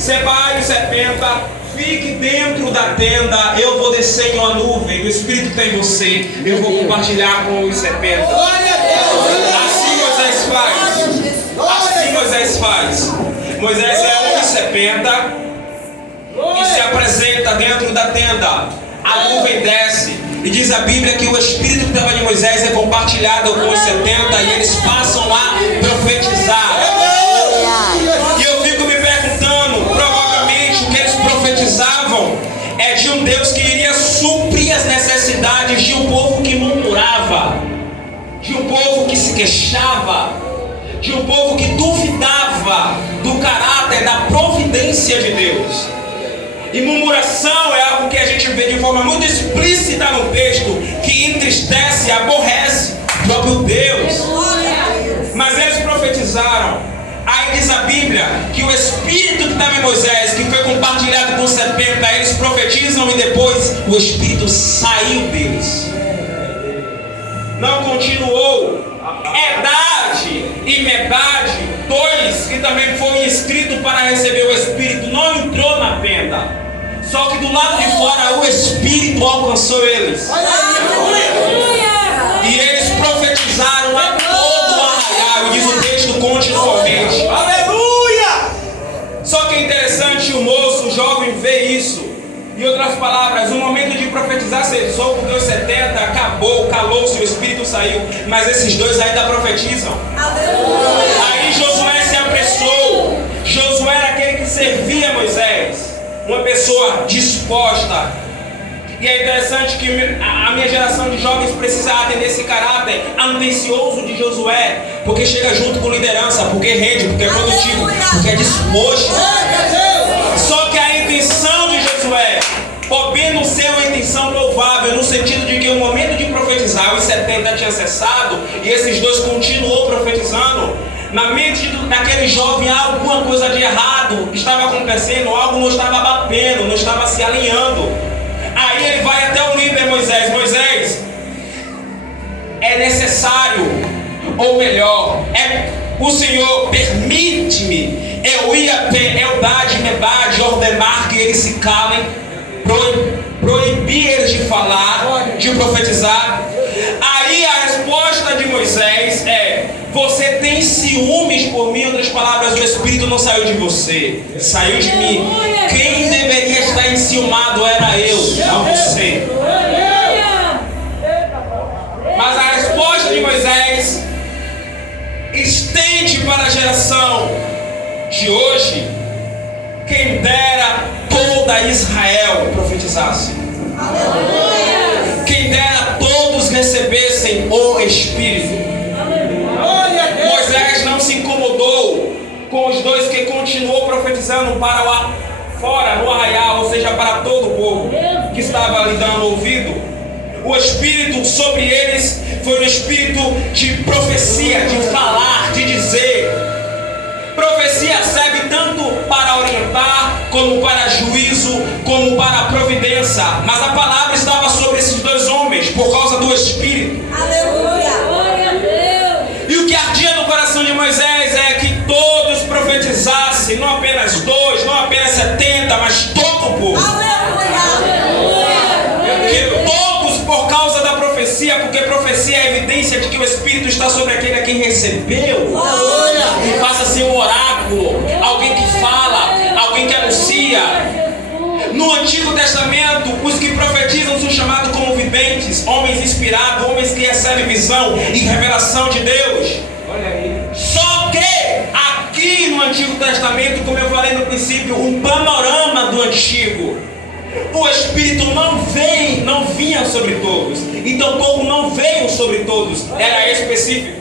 separe os 70, fique dentro da tenda. Eu vou descer em uma nuvem, o Espírito está em você. Eu vou compartilhar com os 70. Assim Moisés faz. Assim Moisés faz. Moisés é um dos 70 e se apresenta dentro da tenda. A nuvem desce e diz a Bíblia que o Espírito que estava de Moisés é compartilhado com os 70 e eles passam a profetizar. E eu fico me perguntando, provavelmente o que eles profetizavam é de um Deus que iria suprir as necessidades de um povo que murmurava, de um povo que se queixava, de um povo que duvidava do caráter, da providência de Deus. E murmuração é algo que a gente vê de forma muito explícita no texto, que entristece, aborrece o próprio Deus. Mas eles profetizaram. Aí diz a Bíblia que o Espírito que estava em Moisés, que foi compartilhado com 70, eles profetizam e depois o Espírito saiu deles. Não continuou. Edade e Medade, dois que também foi inscrito para receber o Espírito, não entrou na tenda. Só que do lado de fora o Espírito alcançou eles. E eles profetizaram a todo o arraial. E diz o texto continuamente. Aleluia! Só que é interessante, o moço, o jovem, vê isso. Em outras palavras, o momento de profetizar cessou, porque os 70 acabou, calou-se, o Espírito saiu. Mas esses dois ainda profetizam. Aleluia! Aí Josué se apressou. Josué era aquele que servia Moisés. Uma pessoa disposta. E é interessante que a minha geração de jovens precisa atender esse caráter ambicioso de Josué, porque chega junto com liderança, porque rende, porque é produtivo, porque é disposto. Só que a intenção de Josué, podendo ser uma intenção louvável, no sentido de que o momento de profetizar, os 70 tinha cessado, e esses dois continuou profetizando. Na mente daquele jovem, alguma coisa de errado estava acontecendo, algo não estava batendo, não estava se alinhando. Aí ele vai até o líder Moisés. Moisés, é necessário, ou melhor, o Senhor permite-me eu ir até Eldade e Medade, ordenar que eles se calem, proibir eles de falar, de profetizar. Aí a resposta de Moisés é: você tem ciúmes por mim? Em outras palavras, o Espírito não saiu de você, saiu de mim. Quem deveria estar enciumado era eu, não você. Mas a resposta de Moisés estende para a geração de hoje. Quem dera toda Israel profetizasse. Quem dera todos recebessem o Espírito. Moisés não se incomodou com os dois, que continuou profetizando para lá fora, no arraial, ou seja, para todo o povo que estava lhe dando ouvido. O Espírito sobre eles foi um espírito de profecia, de falar, de dizer. Profecia serve tanto para orientar, como para juízo, como para providência. Mas a palavra estava sobre esses dois homens por causa do Espírito. Aleluia! Glória a Deus! E o que ardia no coração de Moisés é que todos profetizassem, não apenas dois, não apenas 70, mas todo o povo. Aleluia! Que todos, por causa da profecia, porque profecia é a evidência de que o Espírito está sobre aquele a quem recebeu. E passa a ser um oráculo, alguém que fala, alguém que anuncia. No Antigo Testamento, os que profetizam são chamados como videntes, homens inspirados, homens que recebem visão e revelação de Deus. Só que aqui no Antigo Testamento, como eu falei no princípio, um panorama do Antigo, o Espírito não vinha sobre todos, e tampouco não veio sobre todos, era específico.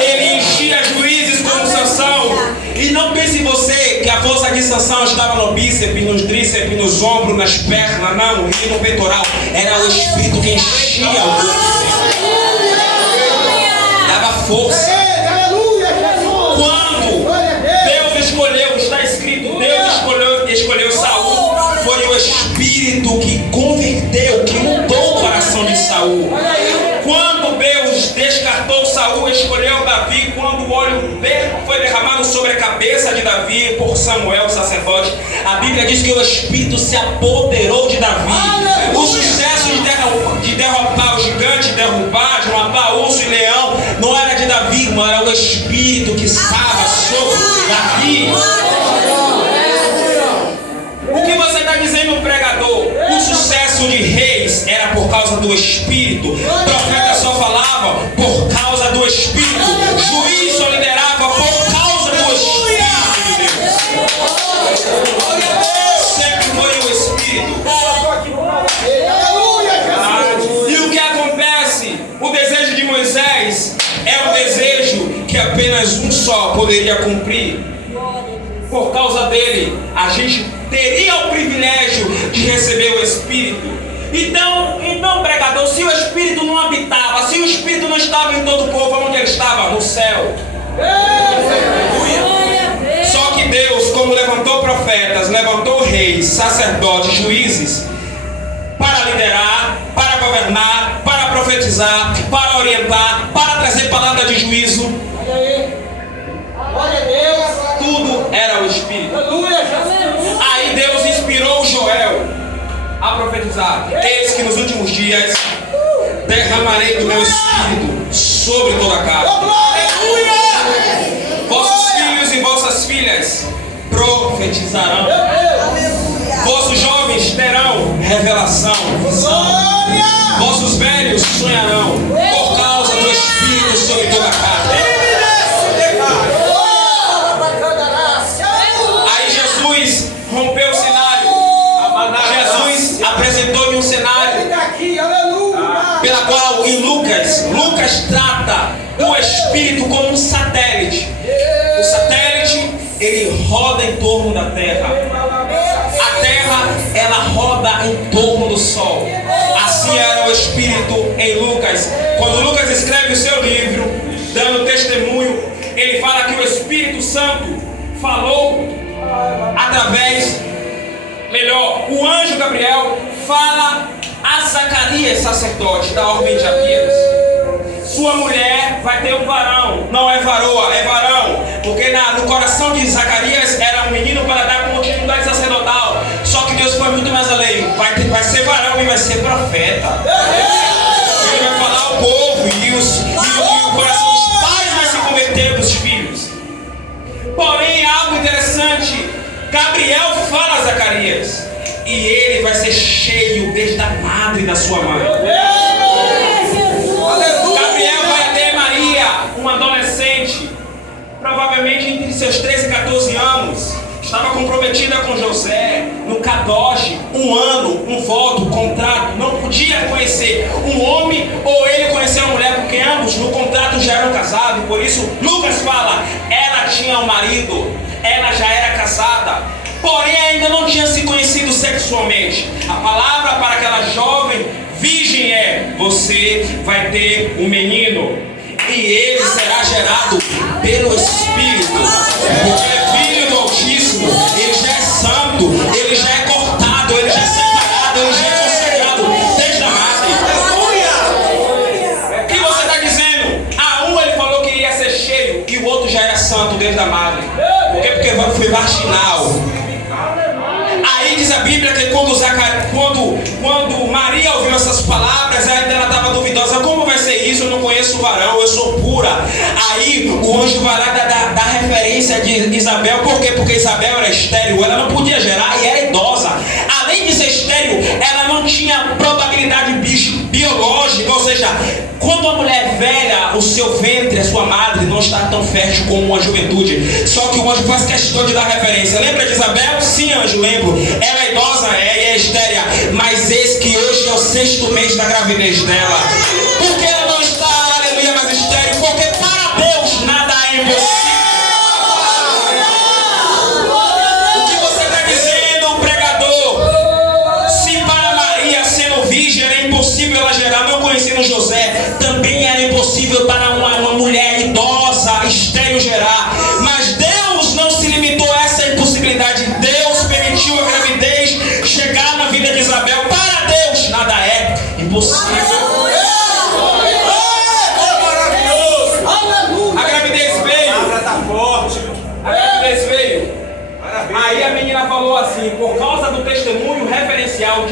Ele enchia juízes como Sansão. E não pense você que a força de Sansão estava no bíceps, nos tríceps, nos ombros, nas pernas, não, e no peitoral. Era o Espírito que enchia o corpo, dava força. Quando Deus escolheu, está escrito, Deus escolheu Saul, foi o Espírito que converteu, que mudou o coração de Saul. Quando Deus descartou Saul, escolheu Davi. Quando o óleo foi derramado sobre sobre a cabeça de Davi por Samuel, sacerdote. A Bíblia diz que o Espírito se apoderou de Davi. O sucesso de derrotar o gigante, de matar urso e leão, não era de Davi, mas era o Espírito que estava sobre Davi. O que você está dizendo, pregador? O sucesso de reis era por causa do Espírito. O profeta só falava por causa do Espírito. Juiz só liderava por causa do Espírito de Deus. Sempre foi o Espírito. E o que acontece? O desejo de Moisés é um desejo que apenas um só poderia cumprir. Por causa dele, a gente teria o privilégio de receber o Espírito. Então, pregador, se o Espírito não habitava, se o Espírito não estava em todo o povo, onde ele estava? No céu. Só que Deus, como levantou profetas, levantou reis, sacerdotes, juízes, para liderar, para governar, para profetizar, para orientar, para trazer palavra de juízo. Tudo era o Espírito. Aí Deus inspirou Joel a profetizar: eis que nos últimos dias derramarei do meu Espírito sobre toda a carne. Vossos filhos e vossas filhas profetizarão. Vossos jovens terão revelação, visão. Vossos velhos sonharão por causa do Espírito sobre toda a carne. Rompeu o cenário. Jesus apresentou-lhe um cenário pela qual em Lucas trata o Espírito como um satélite. O satélite, ele roda em torno da Terra. A Terra, ela roda em torno do Sol. Assim era o Espírito em Lucas. Quando Lucas escreve o seu livro, dando testemunho, ele fala que o Espírito Santo falou através, o anjo Gabriel fala a Zacarias, sacerdote da ordem de Abias: sua mulher vai ter um varão, não é varoa, é varão, porque no coração de Zacarias era um menino para dar continuidade sacerdotal. Só que Deus foi muito mais além: vai ser varão e vai ser profeta. Ele vai falar ao povo e o coração dos pais vai se converter dos filhos. Porém, algo interessante: Gabriel fala a Zacarias e ele vai ser cheio desde a madre da sua mãe. Gabriel vai ter Maria, uma adolescente, provavelmente entre seus 13 e 14 anos. Estava comprometida com José no Kadosh, um ano, um voto, um contrato. Não podia conhecer um homem ou ele conhecer uma mulher, porque ambos no contrato já eram casados. E por isso Lucas fala: ela tinha um marido, ela já era casada, porém ainda não tinha se conhecido sexualmente. A palavra para aquela jovem virgem é: você vai ter um menino e ele será gerado pelo Espírito, porque é filho do Altíssimo. Ele já é santo, ele já é cortado, ele já é separado, ele já é consagrado desde a madre. O que você está dizendo? A um ele falou que ia ser cheio e o outro já era santo desde a madre. Por quê? Porque foi marginal. Aí diz a Bíblia que quando Maria ouviu essas palavras, ela estava duvidosa: como vai ser isso? Eu não conheço o varão, eu sou pura. Aí o anjo vai lá dar referência de Isabel. Por quê? Porque Isabel era estéril, ela não podia gerar e era idosa. Além de ser estéril, ela não tinha probabilidade biológica, ou seja, quando a mulher velha, o seu ventre, a sua madre, não está tão fértil como uma juventude. Só que o anjo faz questão de dar referência. Lembra de Isabel? Sim, anjo, lembro. Ela é idosa, e é estéril, mas eis que hoje é o 6º mês da gravidez dela. Por que ela não está, aleluia, mais estéril? Porque para Deus nada é impossível. O que você está dizendo, pregador? Se para Maria, sendo virgem, era impossível ela gerar, não conhecendo José, também era impossível para uma mulher idosa, estéril, gerar. Mas Deus não se limitou a essa impossibilidade. Deus permitiu a gravidez chegar na vida de Isabel. Para Deus nada é impossível. A gravidez veio. A já falou assim, por causa do testemunho referencial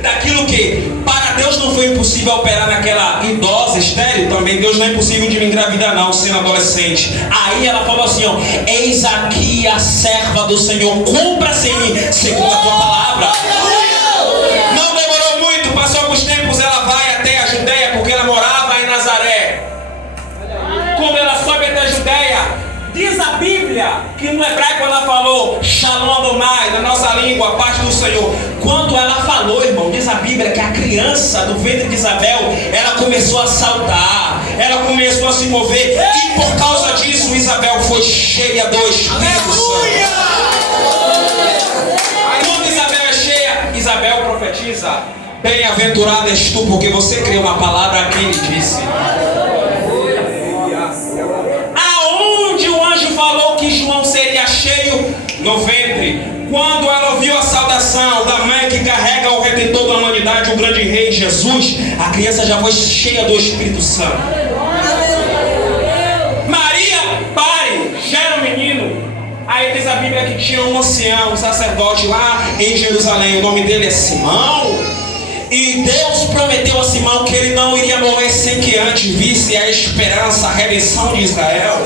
daquilo que para Deus não foi impossível operar naquela idosa estéril, também Deus não é impossível de me engravidar não, sendo adolescente. Aí ela falou assim, ó, eis aqui a serva do Senhor, cumpra-se em mim segundo a tua palavra. Não demorou muito, passou alguns tempos, ela vai até a Judeia, porque ela morava em Nazaré. Quando ela sobe até a Judeia, diz a Bíblia que no hebraico ela falou Shalom Adonai, na nossa língua, a paz do Senhor. Quando ela falou, irmão, diz a Bíblia que a criança do ventre de Isabel, ela começou a saltar, ela começou a se mover, e por causa disso Isabel foi cheia do Espírito Santo. Quando Isabel é cheia, Isabel profetiza, bem-aventurada és tu, porque você creu na palavra que ele disse. Falou que João seria cheio no ventre. Quando ela ouviu a saudação da mãe que carrega o Redentor da humanidade, o grande rei Jesus, a criança já foi cheia do Espírito Santo. Maria, pare, gera um menino. Aí diz a Bíblia que tinha um ancião, um sacerdote lá em Jerusalém, o nome dele é Simão. E Deus prometeu a Simão que ele não iria morrer sem que antes visse a esperança, a redenção de Israel.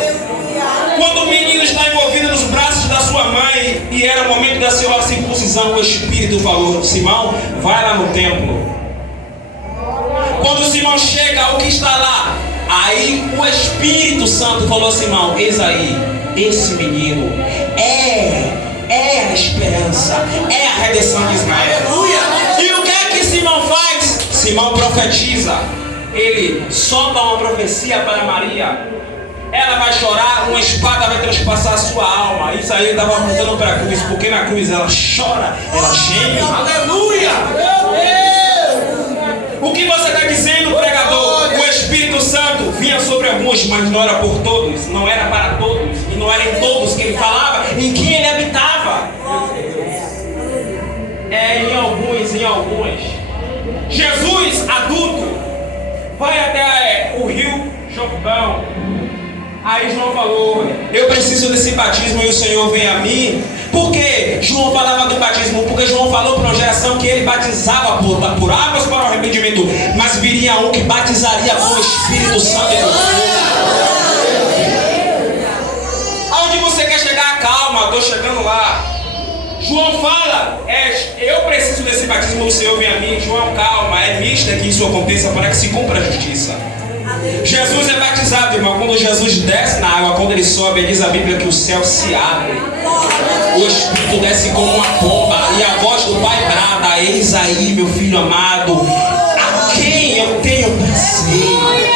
Quando o menino está envolvido nos braços da sua mãe e era o momento da sua circuncisão, o Espírito falou, Simão, vai lá no templo. Quando Simão chega, o que está lá? Aí o Espírito Santo falou, Simão, eis aí, esse menino é a esperança, é a redenção de Israel. E o que é que Simão faz? Simão profetiza. Ele solta uma profecia para Maria. Ela vai chorar, uma espada vai transpassar a sua alma. Isso aí ele estava apontando para a cruz, porque na cruz ela chora, ela geme. Aleluia! O que você está dizendo, pregador? O Espírito Santo vinha sobre alguns, mas não era por todos, não era para todos, e não era em todos que ele falava, em quem ele habitava. É em alguns, em alguns. Jesus, adulto, vai até o rio Jordão. Aí João falou, eu preciso desse batismo e o Senhor vem a mim. Por que João falava do batismo? Porque João falou para a geração que ele batizava por águas para o arrependimento, mas viria um que batizaria com o Espírito Santo e com fogo. Aonde você quer chegar? Calma, estou chegando lá. João fala, eu preciso desse batismo, o Senhor vem a mim. João, calma, é mista que isso aconteça para que se cumpra a justiça. Jesus é batizado, irmão. Quando Jesus desce na água, quando ele sobe, diz a Bíblia que o céu se abre, o Espírito desce como uma pomba, e a voz do Pai brada, eis aí meu filho amado, a quem eu tenho prazer.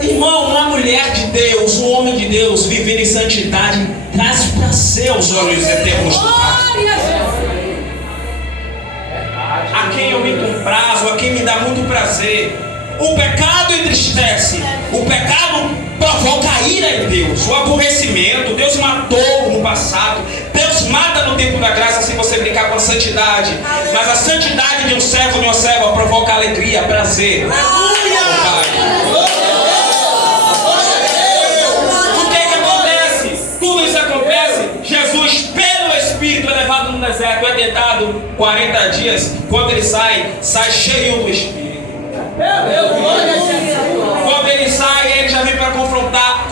Irmão, uma mulher de Deus, um homem de Deus, vivendo em santidade, traz prazer aos olhos eternos do Pai. A quem eu me comprazo, a quem me dá muito prazer. O pecado entristece, o pecado provoca a ira em Deus, o aborrecimento. Deus matou no passado, Deus mata no tempo da graça se você brincar com a santidade. Mas a santidade de um servo, de uma serva, provoca alegria, prazer. O que acontece? Tudo isso acontece. Jesus, pelo Espírito, é levado no deserto, é tentado 40 dias. Quando ele sai cheio do Espírito. Quando ele sai, ele já vem para confrontar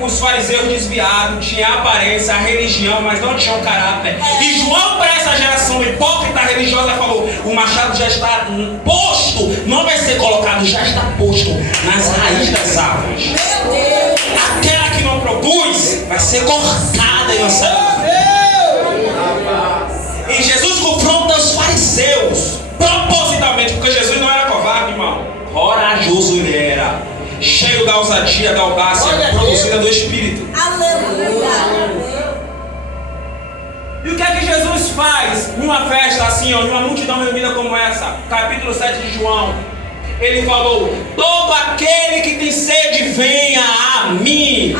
os fariseus desviados. Tinha a aparência, a religião, mas não tinham caráter. E João, para essa geração hipócrita religiosa, falou: o machado já está posto, não vai ser colocado, já está posto nas raízes das árvores. Aquela que não produz vai ser cortada e lançada. E Jesus confronta os fariseus propositalmente, porque Jesus não era covarde, irmão. Corajoso ele era, cheio da ousadia, da audácia produzida do Espírito. E o que é que Jesus faz em uma festa assim, ó, em uma multidão reunida como essa? Capítulo 7 de João. Ele falou: todo aquele que tem sede, venha a mim.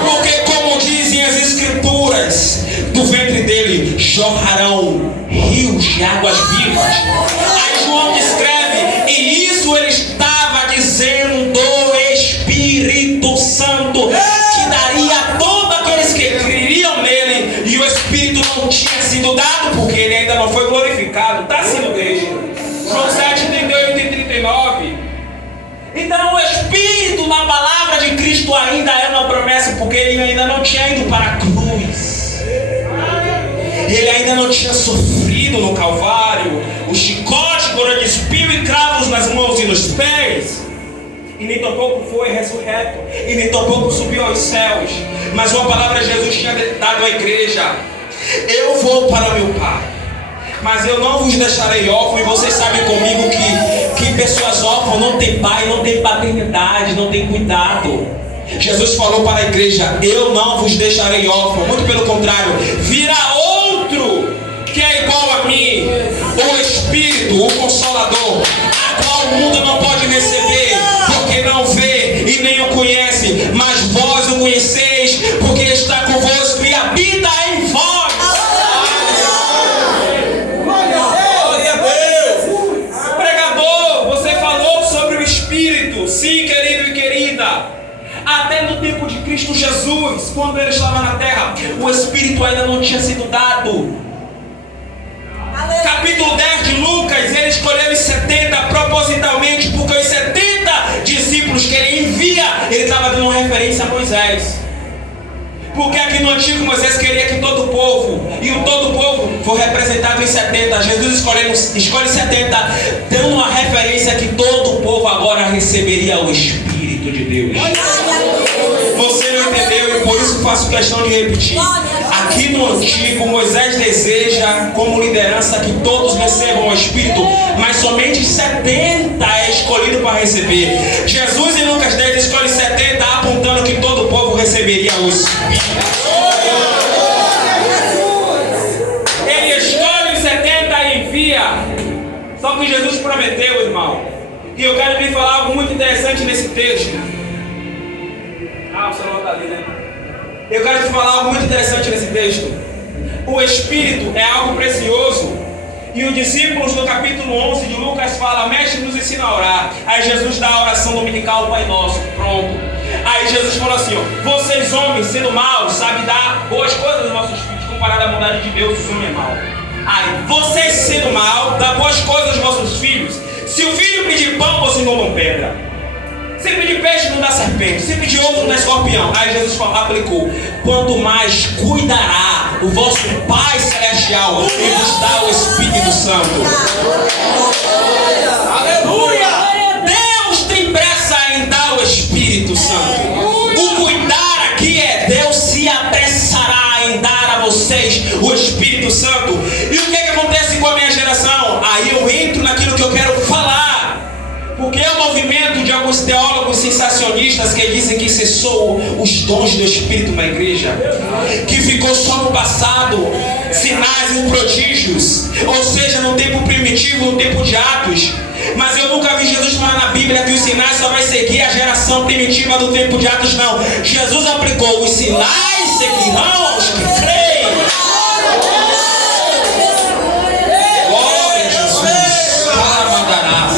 Porque, como dizem as Escrituras, do ventre dele jorrarão rios de águas vivas. Aí João descreve, e isso ele estava dizendo do Espírito Santo, que daria a todos aqueles que creriam nele irmão, foi glorificado, está assim no texto. João 7, 38 e 39. Então o Espírito na palavra de Cristo ainda é uma promessa, porque ele ainda não tinha ido para a cruz. Ele ainda não tinha sofrido no Calvário o chicote, coroa de espinho e cravos nas mãos e nos pés. E nem tampouco foi ressurreto, e nem tampouco subiu aos céus. Mas uma palavra Jesus tinha dado à igreja: eu vou para meu Pai, mas eu não vos deixarei órfãos. E vocês sabem comigo que pessoas órfãs não têm pai, não têm paternidade, não têm cuidado. Jesus falou para a igreja: eu não vos deixarei órfãos. Muito pelo contrário, virá outro que é igual a mim, o Espírito, o Consolador, a qual o mundo não pode receber, porque não vê e nem o conhece, mas vós o conheceis, porque está convosco e habita em vós. Glória a Deus. Pregador, você falou sobre o Espírito. Sim, querido e querida. Até no tempo de Cristo Jesus, quando ele estava na terra, o Espírito ainda não tinha sido dado. Capítulo 10 de Lucas, ele escolheu os 70 propositalmente, porque os 70 discípulos que ele envia, ele estava dando referência a Moisés. Porque aqui no antigo Moisés queria que todo o povo, e o todo o povo foi representado em 70. Jesus escolhe 70, dando uma referência que todo o povo agora receberia o Espírito de Deus. Você não entendeu, e por isso faço questão de repetir. Aqui no antigo, Moisés deseja como liderança que todos recebam o Espírito, mas somente 70 é escolhido para receber. Jesus em Lucas 10 escolhe 70, apontando que todo o povo receberia o Espírito. Ele escolhe os 70 e envia. Só que Jesus prometeu, irmão. E eu quero lhe falar algo muito interessante nesse texto. O celular está ali, né? Eu quero te falar algo muito interessante nesse texto. O Espírito é algo precioso. E os discípulos no capítulo 11 de Lucas falam: mestre, nos ensina a orar. Aí Jesus dá a oração dominical, Pai Nosso. Pronto. Aí Jesus falou assim: ó, vocês homens, sendo maus, sabem dar boas coisas aos vossos filhos, comparado à bondade de Deus, os homens é mau. Aí, vocês sendo maus, dá boas coisas aos vossos filhos. Se o filho pedir pão, vocês não dão pedra. Se pedir peixe, não dá serpente. Se pedir ovo, não dá escorpião. Aí Jesus aplicou: quanto mais cuidará o vosso Pai Celestial em vos dar o Espírito Santo. Aleluia! Deus tem pressa em dar o Espírito Santo. O cuidar aqui é: Deus se apressará em dar a vocês o Espírito Santo. E o que acontece com a minha geração? Aí eu entro naquilo que eu quero falar. Porque é o movimento de alguns teólogos sensacionistas que dizem que cessou os dons do Espírito na igreja, que ficou só no passado, sinais e prodígios, ou seja, no tempo primitivo, no tempo de Atos. Mas eu nunca vi Jesus falar na Bíblia que os sinais só vai seguir a geração primitiva do tempo de Atos, não. Jesus aplicou: os sinais seguirão aos que creem. Glória a Jesus. Paramandará.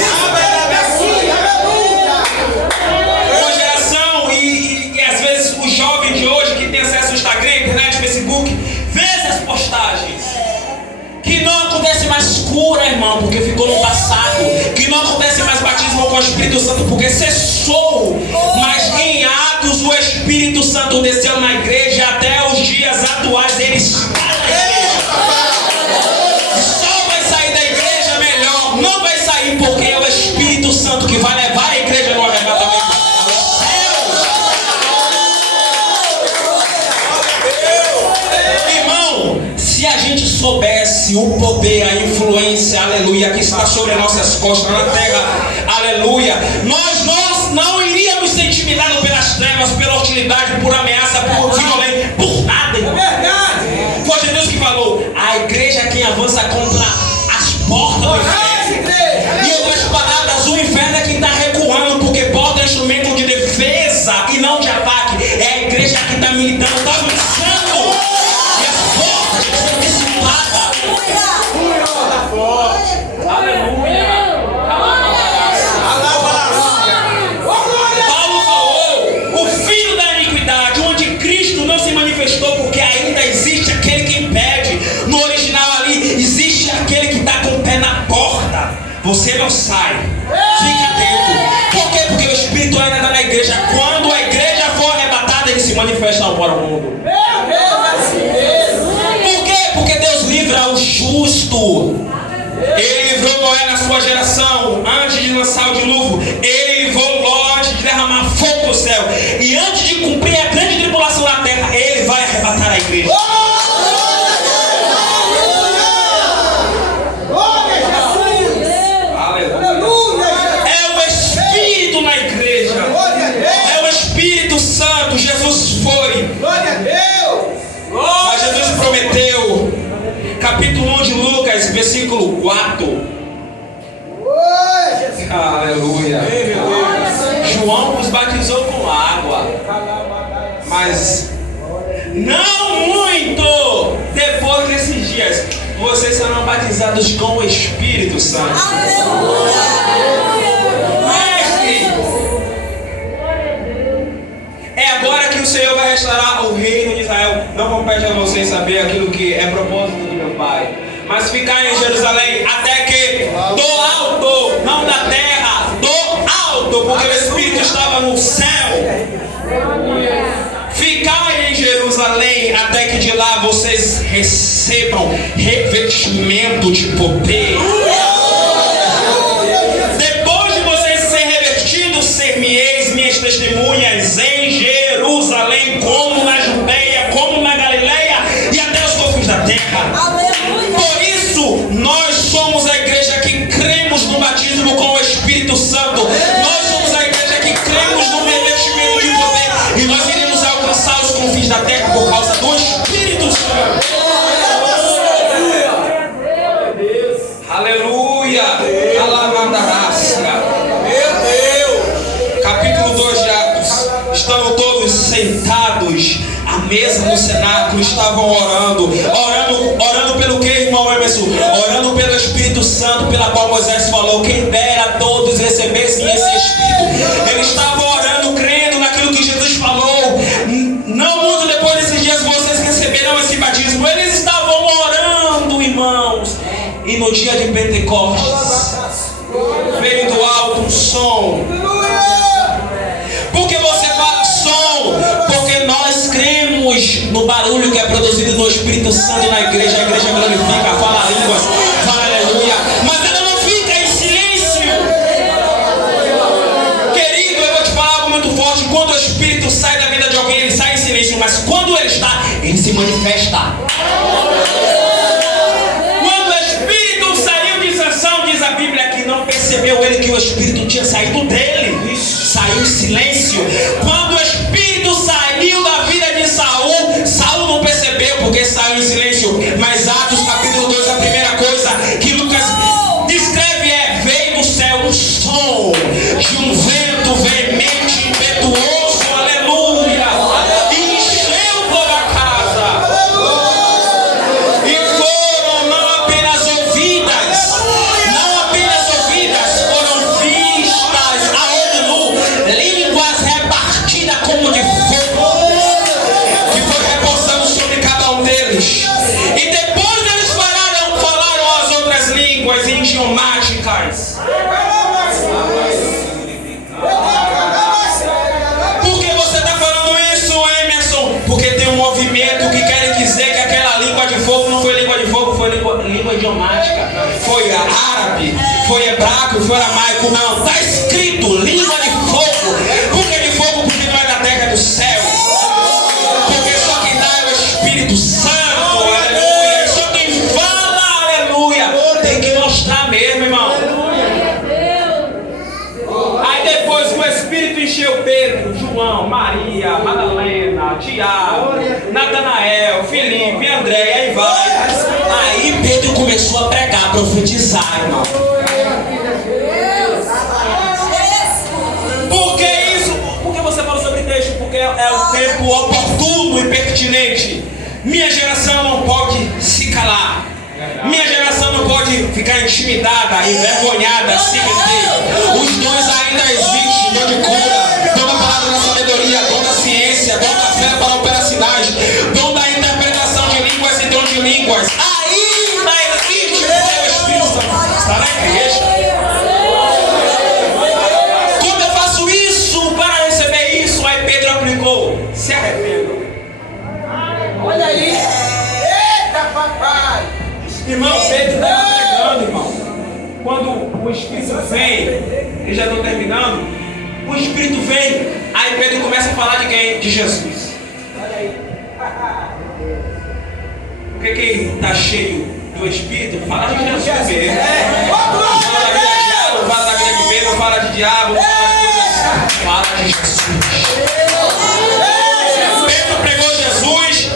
Que não acontece mais cura, irmão, porque ficou no passado. Que não acontece mais batismo com o Espírito Santo, porque cessou. Mas em Atos o Espírito Santo desceu na igreja. Até os dias atuais ele está na igreja. Só vai sair da igreja melhor. Não vai sair, porque é o Espírito Santo que vai levar a igreja no arrebatamento. Se a gente soubesse o poder, a influência, aleluia, que está sobre as nossas costas na terra, aleluia, nós não iríamos ser intimidados pelas trevas, pela hostilidade, por ameaça, por violência, por nada, irmão. Foi Jesus que falou: a igreja é quem avança contra as portas do inferno. E em outras palavras, o inferno é quem está recuando, porque porta é instrumento de defesa e não de ataque. É a igreja que está militando, está avançando. Aleluia! Paulo falou: o filho da iniquidade, onde Cristo não se manifestou, porque ainda existe aquele que impede. No original Você não sai. Fica dentro. Por quê? Porque o Espírito ainda está na igreja. Quando a igreja for arrebatada, ele se manifesta para o mundo. Por quê? Porque Deus livra o justo. Ele livrou Noé na sua geração, antes de lançar o dilúvio. Ele livrou Ló antes de derramar fogo do céu. E antes de cumprir a grande tribulação na terra, ele vai arrebatar a igreja. É o Espírito na igreja. É o Espírito Santo. Jesus foi. Mas Jesus prometeu. Capítulo 1 de Lucas, versículo 4. Aleluia. João os batizou com água, mas não muito depois desses dias vocês serão batizados com o Espírito Santo. Mestre, é agora que o Senhor vai restaurar o reino de Israel. Não compete a vocês saber aquilo que é propósito do meu Pai, mas ficar em Jerusalém até que do alto, não da terra, do alto, porque o Espírito estava no céu. Ficai em Jerusalém até que de lá vocês recebam revestimento de poder. Depois de vocês serem revestidos, ser-me-eis minhas testemunhas em Jerusalém, como na Judeia, como na Galileia e até os confins da terra. Por isso, nós somos a igreja que cremos no batismo com o Espírito Santo. Nós somos a igreja que cremos no revestimento de poder. E nós iremos alcançar os confins da terra por causa do Espírito Santo. Aleluia. Meu Deus. Capítulo 2 de Atos. Estavam todos sentados à mesa no cenáculo, estavam orando pelo que, irmão Emerson? Orando pelo Espírito Santo, pela qual Moisés falou, quem dera todos recebessem esse Espírito. Eles estavam orando, crendo naquilo que Jesus falou. Não muito depois desses dias vocês receberão esse batismo. Eles estavam orando, irmãos. E no dia de Pentecostes veio do alto um som. Por que você fala som? Porque nós cremos no barulho que é produzido no Espírito Santo na igreja. A igreja glorifica, fala línguas, fala aleluia. Mas ela não fica em silêncio. Querido, eu vou te falar algo muito forte. Quando o Espírito sai da vida de alguém, ele sai em silêncio. Mas quando ele está, ele se manifesta. Quando o Espírito saiu de Sansão, diz a Bíblia que não percebeu ele que o Espírito tinha saído dele. Saiu em silêncio. Quando o Espírito saiu da vida de Saul, Saul não percebeu porque saiu em silêncio. Mas Atos capítulo 2, a primeira coisa que Lucas descreve é: veio do céu um som de um vento veemente, impetuoso, aleluia, e encheu toda a casa. E foram não apenas ouvidas, foram vistas a olho nu, línguas repartidas como de fogo, que foi repousando sobre cada um deles. E depois eles falaram as outras línguas idiomáticas. Por que você está falando isso, Emerson? Porque tem um movimento que querem dizer que aquela língua de fogo não foi língua de fogo, foi língua idiomática. Foi árabe, foi hebraico, foi aramaico. Não, está escrito língua de fogo. Por que de fogo? Porque não é da terra, é do céu. Porque só quem dá é o Espírito Santo, aleluia. Só quem fala, aleluia. Tem que mostrar mesmo, irmão. Aí depois que o Espírito encheu Pedro, João, Maria, Madalena, Tiago, Natanael, Filipe, André, e aí vai. Aí Pedro começou a pregar, a profetizar, irmão. Por que isso? Por que você falou sobre texto? Porque é o tempo oportuno e pertinente. Minha geração não pode se calar. Minha geração não pode ficar intimidada, envergonhada, se meter. Os dons ainda existem, dom de cura, dom da palavra da sabedoria, dom da ciência, dom da fé para a operacidade, dom da interpretação de línguas e dom de línguas. Ainda existe, porque o Espírito Santo está na igreja. Irmão, Pedro estava pregando, irmão. Quando o Espírito vem, eu já estou terminando. O Espírito vem, aí Pedro começa a falar de quem? De Jesus. Porque quem está cheio do Espírito fala de Jesus mesmo. Fala da vida de Pedro, fala de diabo, fala de Jesus. Pedro pregou Jesus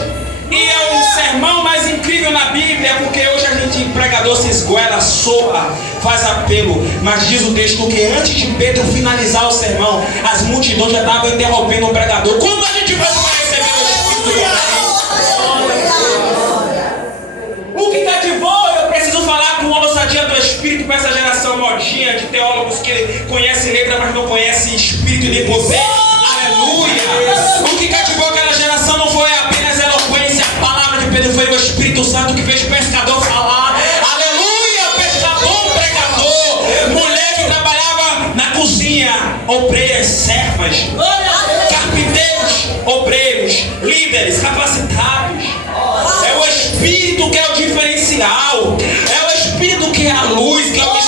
e é o sermão mais incrível na Bíblia, porque hoje a gente, pregador, se esgoela, soa, faz apelo, mas diz o texto que antes de Pedro finalizar o sermão, as multidões já estavam interrompendo o pregador. Quando a gente vai receber o Espírito? O que cativou, eu preciso falar com ousadia do Espírito para essa geração modinha de teólogos que conhecem letra, mas não conhecem Espírito e nem poder. Aleluia! O que cativou aquela geração não foi apenas a eloquência, a palavra de Pedro, foi o Espírito Santo que fez pescador falar. Aleluia! Pescador, pregador, mulher que trabalhava na cozinha, obreiras, servas, carpinteiros, obreiros, líderes, capacitados. É o Espírito que é o diferencial. É o Espírito que é a luz, que é o